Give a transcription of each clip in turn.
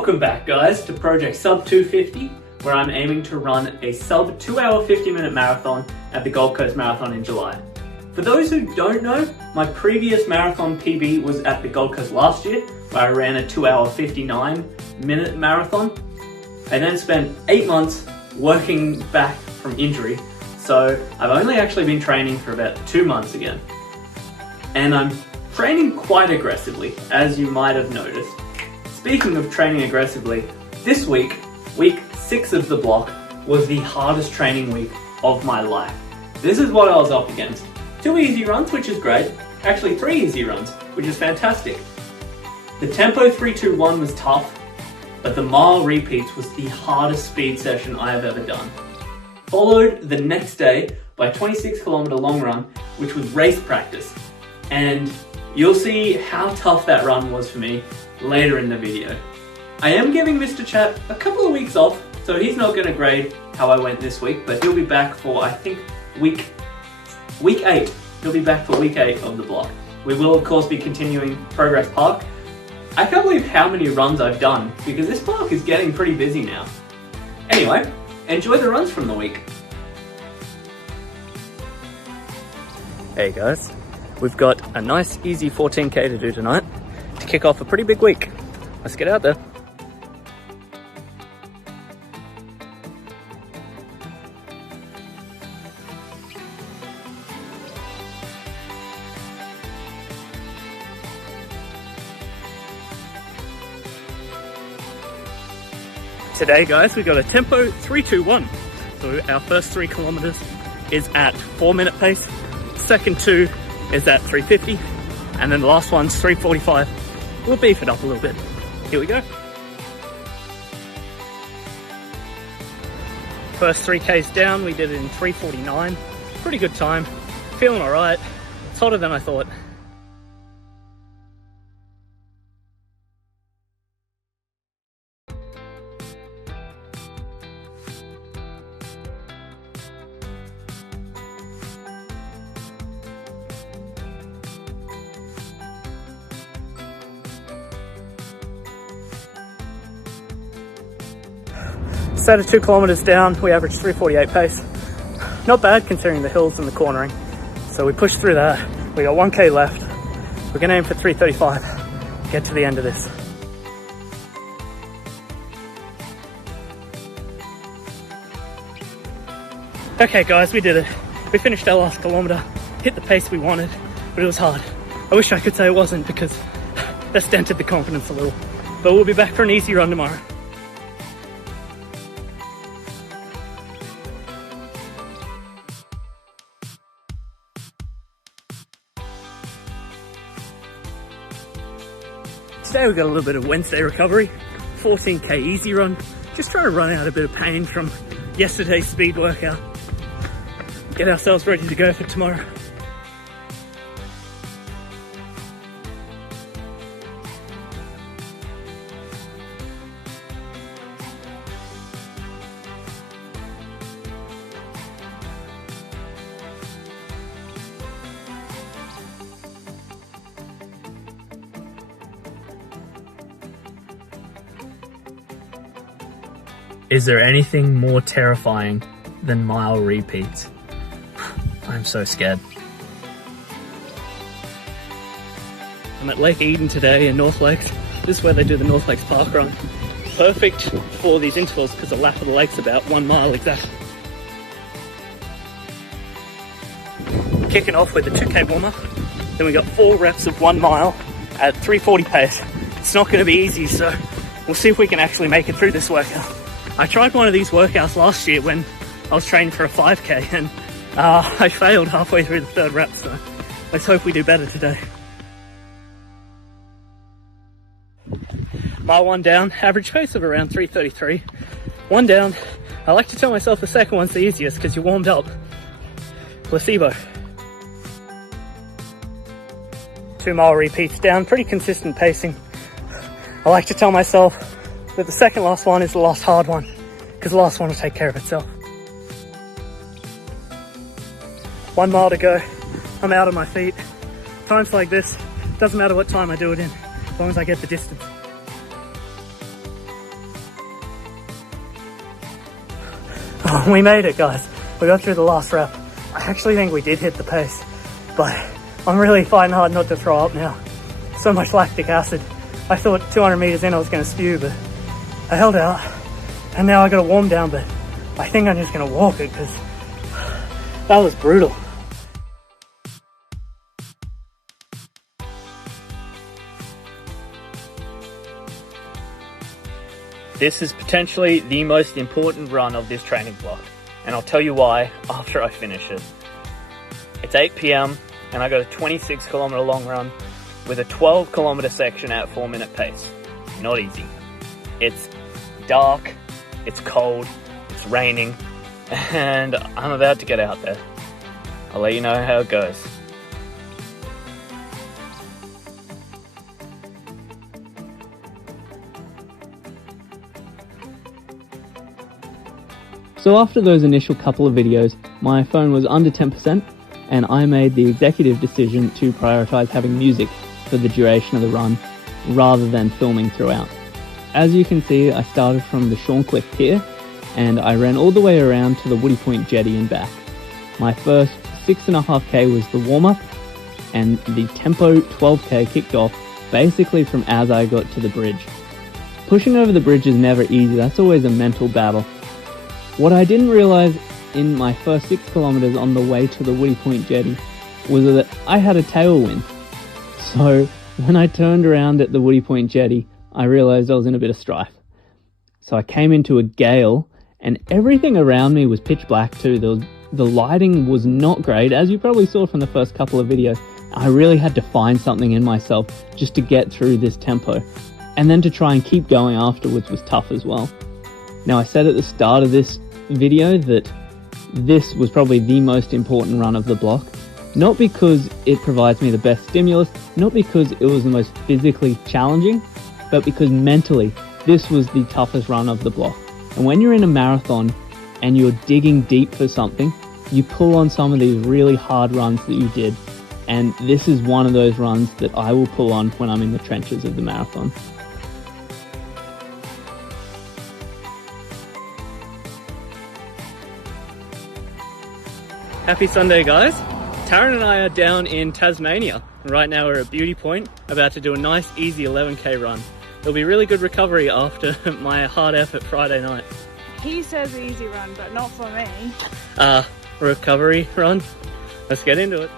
Welcome back guys to Project Sub 250, where I'm aiming to run a sub 2 hour 50 minute marathon at the Gold Coast Marathon in July. For those who don't know, my previous marathon PB was at the Gold Coast last year, where I ran a 2 hour 59 minute marathon. I then spent 8 months working back from injury, so I've only actually been training for about 2 months again. And I'm training quite aggressively, as you might have noticed. Speaking of training aggressively, this week, week 6 of the block, was the hardest training week of my life. This is what I was up against. 2 easy runs, which is great. Actually 3 easy runs, which is fantastic. The tempo 3-2-1 was tough, but the mile repeats was the hardest speed session I have ever done. Followed the next day by a 26-kilometer long run, which was race practice. And you'll see how tough that run was for me later in the video. I am giving Mr. Chat a couple of weeks off, so he's not going to grade how I went this week, but he'll be back for, I think, week 8. He'll be back for week 8 of the block. We will, of course, be continuing Progress Park. I can't believe how many runs I've done, because this park is getting pretty busy now. Anyway, enjoy the runs from the week. Hey guys, we've got a nice easy 14k to do tonight to kick off a pretty big week. Let's get out there. Today guys, we got a tempo 3-2-1. So our first 3 kilometers is at 4-minute pace. Second 2 is at 3:50, and then the last one's 3:45. We'll beef it up a little bit. Here we go. First 3Ks down, we did it in 3:49. Pretty good time. Feeling all right. It's hotter than I thought. Set of 2 kilometers down, we averaged 3:48 pace. Not bad considering the hills and the cornering. So we pushed through that. We got 1k left. We're gonna aim for 3:35. Get to the end of this. Okay guys, we did it. We finished our last kilometer, hit the pace we wanted, but it was hard. I wish I could say it wasn't, because that dented the confidence a little. But we'll be back for an easy run tomorrow. Today we got a little bit of Wednesday recovery, 14k easy run, just trying to run out a bit of pain from yesterday's speed workout. Get ourselves ready to go for tomorrow. Is there anything more terrifying than mile repeats? I'm so scared. I'm at Lake Eden today in North Lakes. This is where they do the North Lakes Park Run. Perfect for these intervals because the lap of the lake's about 1 mile exactly. Kicking off with a 2k warm-up. Then we got 4 reps of 1 mile at 3:40 pace. It's not going to be easy, so we'll see if we can actually make it through this workout. I tried one of these workouts last year when I was training for a 5k, and I failed halfway through the 3rd rep, so let's hope we do better today. Mile 1 down, average pace of around 3:33. 1 down. I like to tell myself the second one's the easiest because you warmed up. Placebo. 2 mile repeats down, pretty consistent pacing. I like to tell myself that the second last one is the last hard one, because the last one will take care of itself. 1 mile to go. I'm out on my feet. Times like this, doesn't matter what time I do it in, as long as I get the distance. We made it, guys. We got through the last rep. I actually think we did hit the pace, but I'm really fighting hard not to throw up now. So much lactic acid. I thought 200 meters in I was going to spew, but I held out, and now I got a warm down, but I think I'm just going to walk it because that was brutal. This is potentially the most important run of this training block, and I'll tell you why after I finish it. It's 8 p.m. and I got a 26 kilometer long run with a 12 kilometer section at 4-minute pace. Not easy. It's dark, it's cold, it's raining, and I'm about to get out there. I'll let you know how it goes. So after those initial couple of videos, my phone was under 10%, and I made the executive decision to prioritize having music for the duration of the run, rather than filming throughout. As you can see, I started from the Shorncliffe Pier, and I ran all the way around to the Woody Point Jetty and back. My first 6.5k was the warm-up, and the tempo 12k kicked off basically from as I got to the bridge. Pushing over the bridge is never easy, that's always a mental battle. What I didn't realise in my first 6 kilometres on the way to the Woody Point Jetty was that I had a tailwind. So when I turned around at the Woody Point Jetty, I realised I was in a bit of strife. So I came into a gale, and everything around me was pitch black too. The lighting was not great, as you probably saw from the first couple of videos. I really had to find something in myself just to get through this tempo. And then to try and keep going afterwards was tough as well. Now, I said at the start of this video that this was probably the most important run of the block, not because it provides me the best stimulus, not because it was the most physically challenging, but because mentally this was the toughest run of the block. And when you're in a marathon and you're digging deep for something, you pull on some of these really hard runs that you did, and this is one of those runs that I will pull on when I'm in the trenches of the marathon. Happy Sunday, guys. Taryn and I are down in Tasmania. Right now we're at Beauty Point, about to do a nice easy 11k run. It'll be really good recovery after my hard effort Friday night. He says easy run, but not for me. Recovery run. Let's get into it.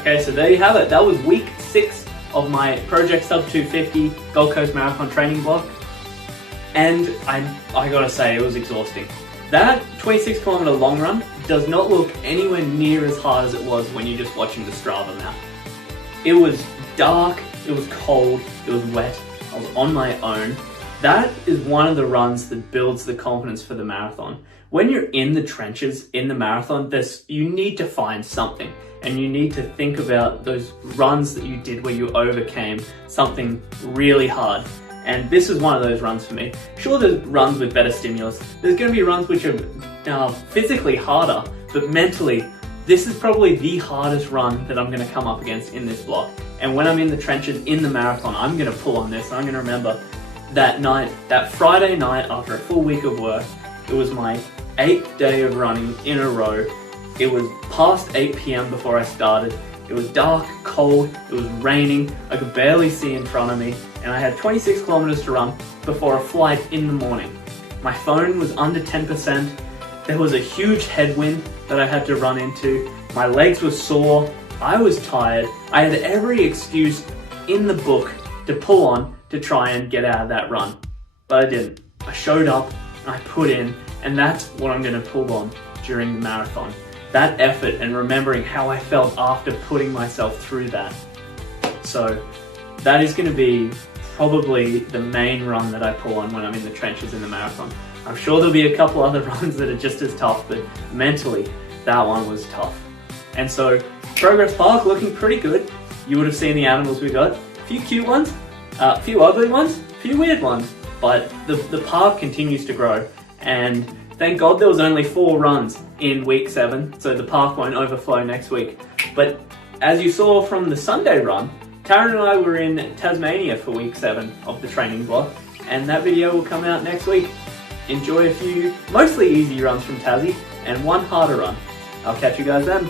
Okay, so there you have it. That was week 6 of my Project Sub 250 Gold Coast Marathon training block. And I gotta say, it was exhausting. That 26 kilometer long run does not look anywhere near as hard as it was when you're just watching the Strava map. It was dark, it was cold, it was wet, I was on my own. That is one of the runs that builds the confidence for the marathon. When you're in the trenches in the marathon, you need to find something, and you need to think about those runs that you did where you overcame something really hard. And this is one of those runs for me. Sure, there's runs with better stimulus. There's going to be runs which are physically harder, but mentally, this is probably the hardest run that I'm going to come up against in this block. And when I'm in the trenches in the marathon, I'm going to pull on this. I'm going to remember that night, that Friday night after a full week of work. It was my 8th day of running in a row. It was past 8 p.m. before I started. It was dark, cold, it was raining, I could barely see in front of me, and I had 26 kilometers to run before a flight in the morning. My phone was under 10%, there was a huge headwind that I had to run into, my legs were sore, I was tired, I had every excuse in the book to pull on to try and get out of that run. But I didn't. I showed up, I put in, and that's what I'm going to pull on during the marathon. that effort and remembering how I felt after putting myself through that. So that is going to be probably the main run that I pull on when I'm in the trenches in the marathon. I'm sure there'll be a couple other runs that are just as tough, but mentally that one was tough. And so Progress Park looking pretty good. You would have seen the animals we got. A few cute ones, a few ugly ones, a few weird ones, but the park continues to grow. And thank God there was only 4 runs in week 7, so the park won't overflow next week. But as you saw from the Sunday run, Taryn and I were in Tasmania for week 7 of the training block, and that video will come out next week. Enjoy a few mostly easy runs from Tassie and one harder run. I'll catch you guys then.